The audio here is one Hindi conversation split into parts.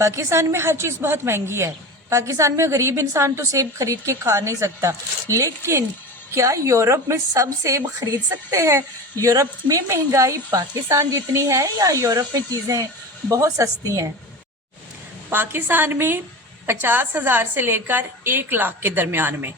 पाकिस्तान में हर चीज बहुत महंगी है। पाकिस्तान में गरीब इंसान तो सेब खरीद के खा नहीं सकता, लेकिन क्या यूरोप में सब सेब खरीद सकते हैं? यूरोप में महंगाई पाकिस्तान जितनी है या यूरोप में चीजें बहुत सस्ती हैं? पाकिस्तान में 50,000 से लेकर 1 लाख के दरमियान में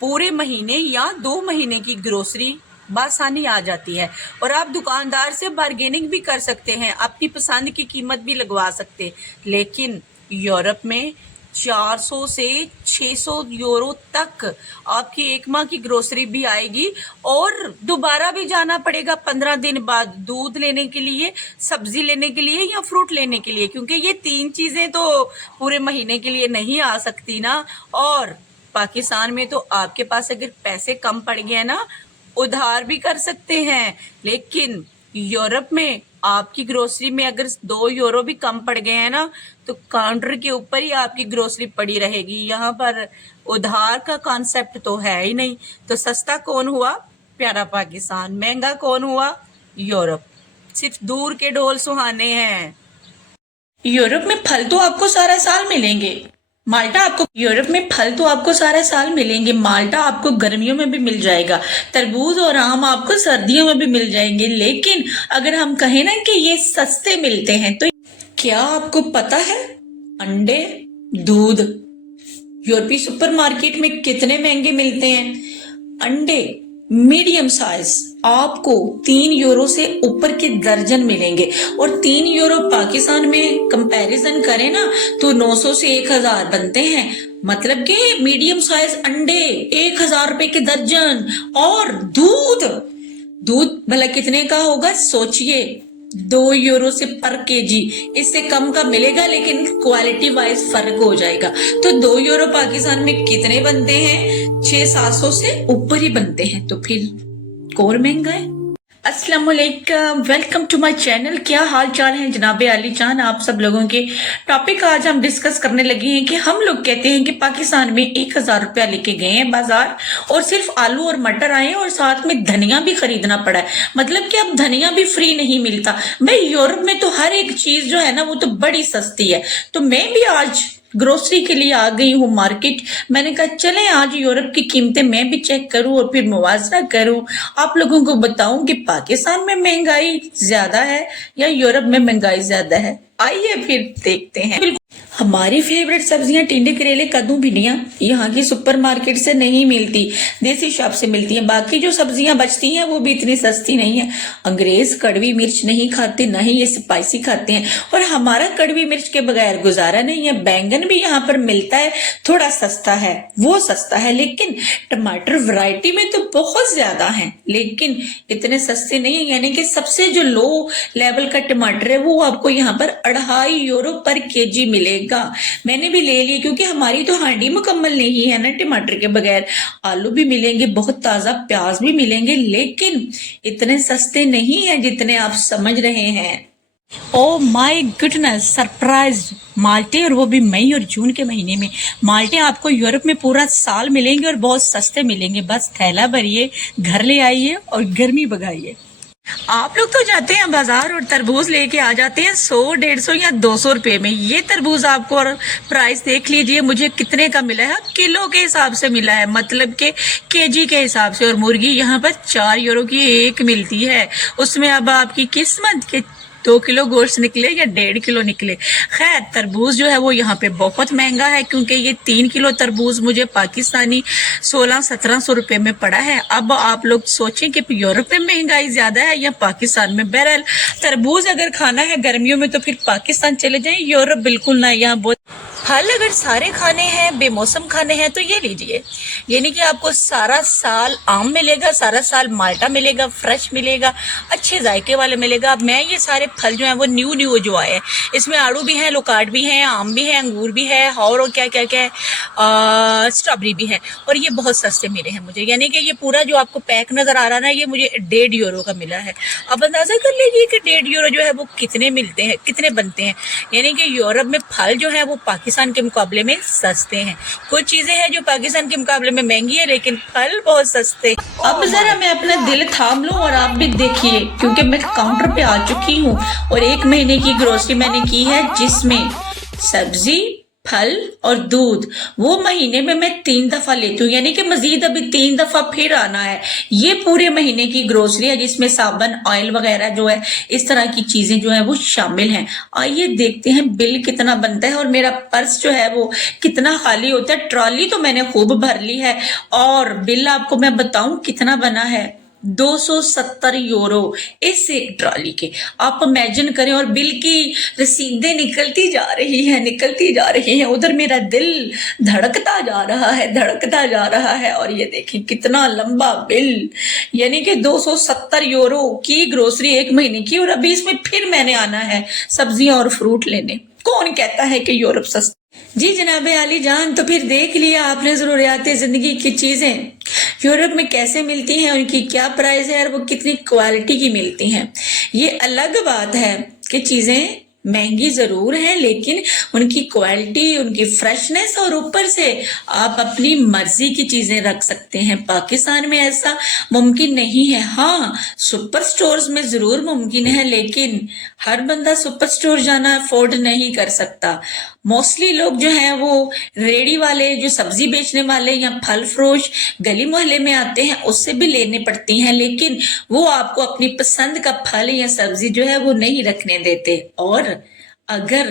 पूरे महीने या 2 महीने की ग्रोसरी बासानी आ जाती है और आप दुकानदार से बार्गेनिंग भी कर सकते हैं, अपनी पसंद की कीमत भी लगवा सकते हैं। लेकिन यूरोप में 400 से 600 यूरो तक आपकी 1 माह की ग्रोसरी भी आएगी और दोबारा भी जाना पड़ेगा 15 दिन बाद दूध लेने के लिए, सब्जी लेने के लिए या फ्रूट लेने के लिए, क्योंकि ये 3 चीजें तो पूरे महीने के लिए नहीं आ सकती ना। और पाकिस्तान में तो आपके पास अगर पैसे कम पड़ गए ना, उधार भी कर सकते हैं। लेकिन यूरोप में आपकी ग्रोसरी में अगर 2 यूरो भी कम पड़ गए हैं ना, तो काउंटर के ऊपर ही आपकी ग्रोसरी पड़ी रहेगी। यहाँ पर उधार का कॉन्सेप्ट तो है ही नहीं। तो सस्ता कौन हुआ? प्यारा पाकिस्तान। महंगा कौन हुआ? यूरोप। सिर्फ दूर के ढोल सुहाने हैं। यूरोप में फल तो आपको सारा साल मिलेंगे। यूरोप में फल तो आपको सारा साल मिलेंगे। माल्टा आपको गर्मियों में भी मिल जाएगा, तरबूज और आम आपको सर्दियों में भी मिल जाएंगे। लेकिन अगर हम कहें ना कि ये सस्ते मिलते हैं, तो क्या आपको पता है अंडे, दूध यूरोपीय सुपरमार्केट में कितने महंगे मिलते हैं? अंडे मीडियम साइज आपको 3 यूरो से ऊपर के दर्जन मिलेंगे और 3 यूरो पाकिस्तान में कंपैरिजन करें ना तो 900 से 1000 बनते हैं। मतलब कि मीडियम साइज अंडे 1000 रुपए के दर्जन। और दूध भला कितने का होगा? सोचिए, 2 यूरो से पर केजी। इससे कम का मिलेगा लेकिन क्वालिटी वाइज फर्क हो जाएगा। तो 2 यूरो पाकिस्तान में कितने बनते हैं? 600-700 से ऊपर ही बनते हैं। तो फिर कौन महंगा है? अस्सलाम वालेकुम, वेलकम टू माय चैनल। क्या हाल चाल है जनाबे आली जान आप सब लोगों के? टॉपिक आज हम डिस्कस करने लगे हैं कि हम लोग कहते हैं कि पाकिस्तान में 1000 रुपया लेके गए हैं बाजार और सिर्फ आलू और मटर आए और साथ में धनिया भी खरीदना पड़ा है। मतलब कि अब धनिया भी फ्री नहीं मिलता भाई। यूरोप में तो हर एक चीज जो है ना वो तो बड़ी सस्ती है। तो मैं भी आज ग्रोसरी के लिए आ गई हूँ मार्केट। मैंने कहा चले आज यूरोप की कीमतें मैं भी चेक करूं और फिर मुवाजना करूं, आप लोगों को बताऊं कि पाकिस्तान में महंगाई ज्यादा है या यूरोप में महंगाई ज्यादा है। आइए फिर देखते हैं। हमारी फेवरेट सब्जियां टिंडे, करेले, कद्दू, भिंडियां यहाँ की सुपरमार्केट से नहीं मिलती, देसी शॉप से मिलती हैं। बाकी जो सब्जियां बचती हैं वो भी इतनी सस्ती नहीं है। अंग्रेज कड़वी मिर्च नहीं खाते, ना ही ये स्पाइसी खाते हैं और हमारा कड़वी मिर्च के बगैर गुजारा नहीं है। बैंगन भी यहाँ पर मिलता है, थोड़ा सस्ता है, वो सस्ता है। लेकिन टमाटर वैरायटी में तो बहुत ज्यादा है लेकिन इतने सस्ते नहीं है। यानी कि सबसे जो लो लेवल का टमाटर है वो आपको यहाँ पर 2.5 यूरो पर केजी मिलेगा। मैंने भी ले लिए क्योंकि हमारी तो हांडी मुकम्मल नहीं है ना टमाटर के बगैर। आलू भी मिलेंगे, बहुत ताजा प्याज भी मिलेंगे, लेकिन इतने सस्ते नहीं है जितने आप समझ रहे हैं। Oh my goodness, surprise! माल्टे, और वो भी मई और जून के महीने में। माल्टे आपको यूरोप में पूरा साल मिलेंगे और बहुत सस्ते मिलेंगे। बस थैला भरिए, घर ले आइए और गर्मी भगाइए। आप लोग तो जाते हैं बाजार और तरबूज लेके आ जाते हैं 100, 150 या 200 रुपए में। ये तरबूज आपको और प्राइस देख लीजिए मुझे कितने का मिला है। किलो के हिसाब से मिला है, मतलब के केजी के हिसाब से। और मुर्गी यहाँ पर 4 यूरो की एक मिलती है। उसमें अब आपकी किस्मत के 2 किलो गोश्त निकले या 1.5 किलो निकले। खैर, तरबूज जो है वो यहाँ पे बहुत महंगा है क्योंकि ये 3 किलो तरबूज मुझे पाकिस्तानी 1600-1700 रुपए में पड़ा है। अब आप लोग सोचें कि यूरोप में महंगाई ज्यादा है या पाकिस्तान में। बहरहाल, तरबूज अगर खाना है गर्मियों में तो फिर पाकिस्तान चले जाएं, यूरोप बिल्कुल ना। यहाँ बहुत फल अगर सारे खाने हैं, बेमौसम खाने हैं तो ये लीजिए। यानी कि आपको सारा साल आम मिलेगा, सारा साल माल्टा मिलेगा, फ्रेश मिलेगा, अच्छे जायके वाले मिलेगा। अब मैं ये सारे फल जो हैं वो न्यू जो आए हैं, इसमें आड़ू भी है, लोकाट भी है, आम भी है, अंगूर भी है और क्या क्या क्या है, स्ट्रॉबेरी भी है। और ये बहुत सस्ते मिले हैं मुझे। यानी कि ये पूरा जो आपको पैक नजर आ रहा है ना, ये मुझे 1.5 यूरो का मिला है। अब अंदाजा कर लीजिए कि 1.5 यूरो जो है वो कितने मिलते हैं, कितने बनते हैं। यानी कि यूरोप में फल जो है वो पाकिस्तान के मुकाबले में सस्ते हैं। कुछ चीजें हैं जो पाकिस्तान के मुकाबले में महंगी है लेकिन फल बहुत सस्ते। अब जरा मैं अपना दिल थाम लूं और आप भी देखिए, क्योंकि मैं काउंटर पे आ चुकी हूँ और 1 महीने की ग्रोसरी मैंने की है जिसमें सब्जी, फल और दूध वो महीने में मैं 3 दफा लेती हूँ, यानी कि मजीद अभी 3 दफा फिर आना है। ये पूरे महीने की ग्रोसरी है जिसमें साबुन, ऑयल वगैरह जो है इस तरह की चीजें जो है वो शामिल हैं। आइए देखते हैं बिल कितना बनता है और मेरा पर्स जो है वो कितना खाली होता है। ट्रॉली तो मैंने खूब भर ली है और बिल आपको मैं बताऊं कितना बना है, 270 यूरो इस एक ट्रॉली के। आप इमेजिन करें और बिल की रसीदें निकलती जा रही हैं, उधर मेरा दिल धड़कता जा रहा है और ये देखिए कितना लंबा बिल, यानी कि 270 यूरो की ग्रोसरी एक महीने की। और अभी इसमें फिर मैंने आना है सब्जियां और फ्रूट लेने। कौन कहता है कि यूरोप सस्ता? जी जनाब आली जान, तो फिर देख लिया आपने जरूरियात जिंदगी की चीजें यूरोप में कैसे मिलती हैं, उनकी क्या प्राइस है और वो कितनी क्वालिटी की मिलती हैं। ये अलग बात है कि चीजें महंगी जरूर हैं लेकिन उनकी क्वालिटी, उनकी फ्रेशनेस और ऊपर से आप अपनी मर्जी की चीजें रख सकते हैं। पाकिस्तान में ऐसा मुमकिन नहीं है। हाँ, सुपर स्टोर्स में जरूर मुमकिन है लेकिन हर बंदा सुपर स्टोर जाना अफोर्ड नहीं कर सकता। मोस्टली लोग जो हैं वो रेडी वाले, जो सब्जी बेचने वाले या फल फरोश गली मोहल्ले में आते हैं उससे भी लेने पड़ती हैं, लेकिन वो आपको अपनी पसंद का फल या सब्जी जो है वो नहीं रखने देते। और अगर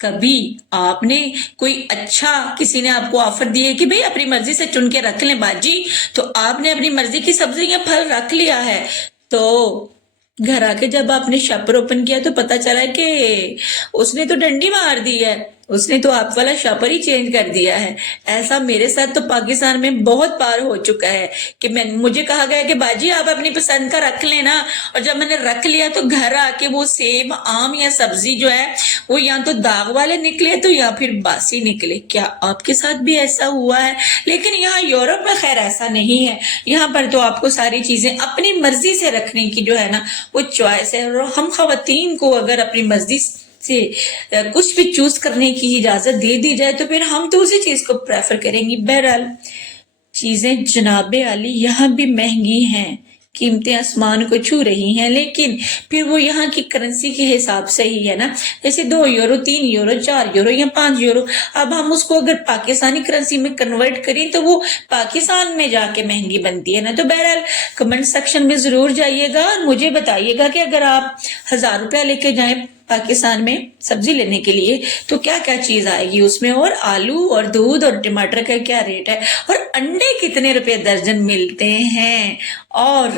कभी आपने कोई अच्छा, किसी ने आपको ऑफर दिए कि भाई अपनी मर्जी से चुन के रख लें बाजी, तो आपने अपनी मर्जी की सब्जी या फल रख लिया है, तो घर आके जब आपने शॉपर ओपन किया तो पता चला कि उसने तो डंडी मार दी है, उसने तो आप वाला शॉपर ही चेंज कर दिया है। ऐसा मेरे साथ तो पाकिस्तान में बहुत बार हो चुका है कि मुझे कहा गया कि बाजी आप अपनी पसंद का रख लेना, और जब मैंने रख लिया तो घर आके वो सेब, आम या सब्जी जो है वो या तो दाग वाले निकले तो या फिर बासी निकले। क्या आपके साथ भी ऐसा हुआ है? लेकिन यहाँ यूरोप में खैर ऐसा नहीं है। यहाँ पर तो आपको सारी चीजें अपनी मर्जी से रखने की जो है ना वो चॉइस है, और हम खवातीन को अगर अपनी मर्जी से कुछ भी चूज करने की इजाजत दे दी जाए तो फिर हम तो उसी चीज को प्रेफर करेंगे। बहरहाल चीजें जनाबे आली यहाँ भी महंगी हैं, कीमतें आसमान को छू रही हैं, लेकिन फिर वो यहाँ की करेंसी के हिसाब से ही है ना। जैसे 2 यूरो, 3 यूरो, 4 यूरो या 5 यूरो, अब हम उसको अगर पाकिस्तानी करेंसी में कन्वर्ट करें तो वो पाकिस्तान में जाके महंगी बनती है ना। तो बहरहाल कमेंट सेक्शन में जरूर जाइएगा और मुझे बताइएगा कि अगर आप 1000 रुपया लेके जाएं पाकिस्तान में सब्जी लेने के लिए तो क्या क्या चीज आएगी उसमें, और आलू और दूध और टमाटर का क्या रेट है, और अंडे कितने रुपए दर्जन मिलते हैं। और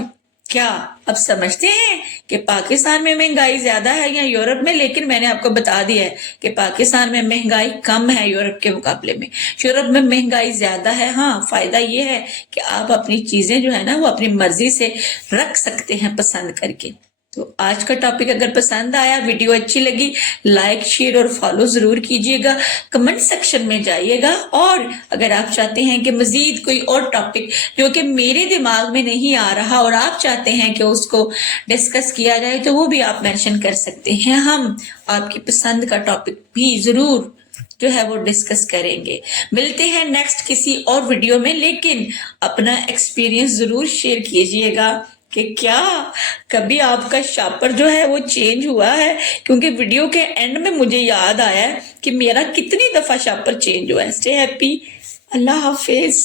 क्या अब समझते हैं कि पाकिस्तान में महंगाई ज्यादा है या यूरोप में? लेकिन मैंने आपको बता दिया है कि पाकिस्तान में महंगाई कम है यूरोप के मुकाबले में। यूरोप में महंगाई ज्यादा है। हाँ, फायदा ये है कि आप अपनी चीजें जो है ना वो अपनी मर्जी से रख सकते हैं पसंद करके। तो आज का टॉपिक अगर पसंद आया, वीडियो अच्छी लगी, लाइक, शेयर और फॉलो जरूर कीजिएगा। कमेंट सेक्शन में जाइएगा और अगर आप चाहते हैं कि मजीद कोई और टॉपिक जो कि मेरे दिमाग में नहीं आ रहा और आप चाहते हैं कि उसको डिस्कस किया जाए तो वो भी आप मेंशन कर सकते हैं। हम आपकी पसंद का टॉपिक भी जरूर जो है वो डिस्कस करेंगे। मिलते हैं नेक्स्ट किसी और वीडियो में, लेकिन अपना एक्सपीरियंस जरूर शेयर कीजिएगा कि क्या कभी आपका शॉपर जो है वो चेंज हुआ है, क्योंकि वीडियो के एंड में मुझे याद आया कि मेरा कितनी दफा शॉपर चेंज हुआ है। स्टे हैप्पी, अल्लाह हाफिज।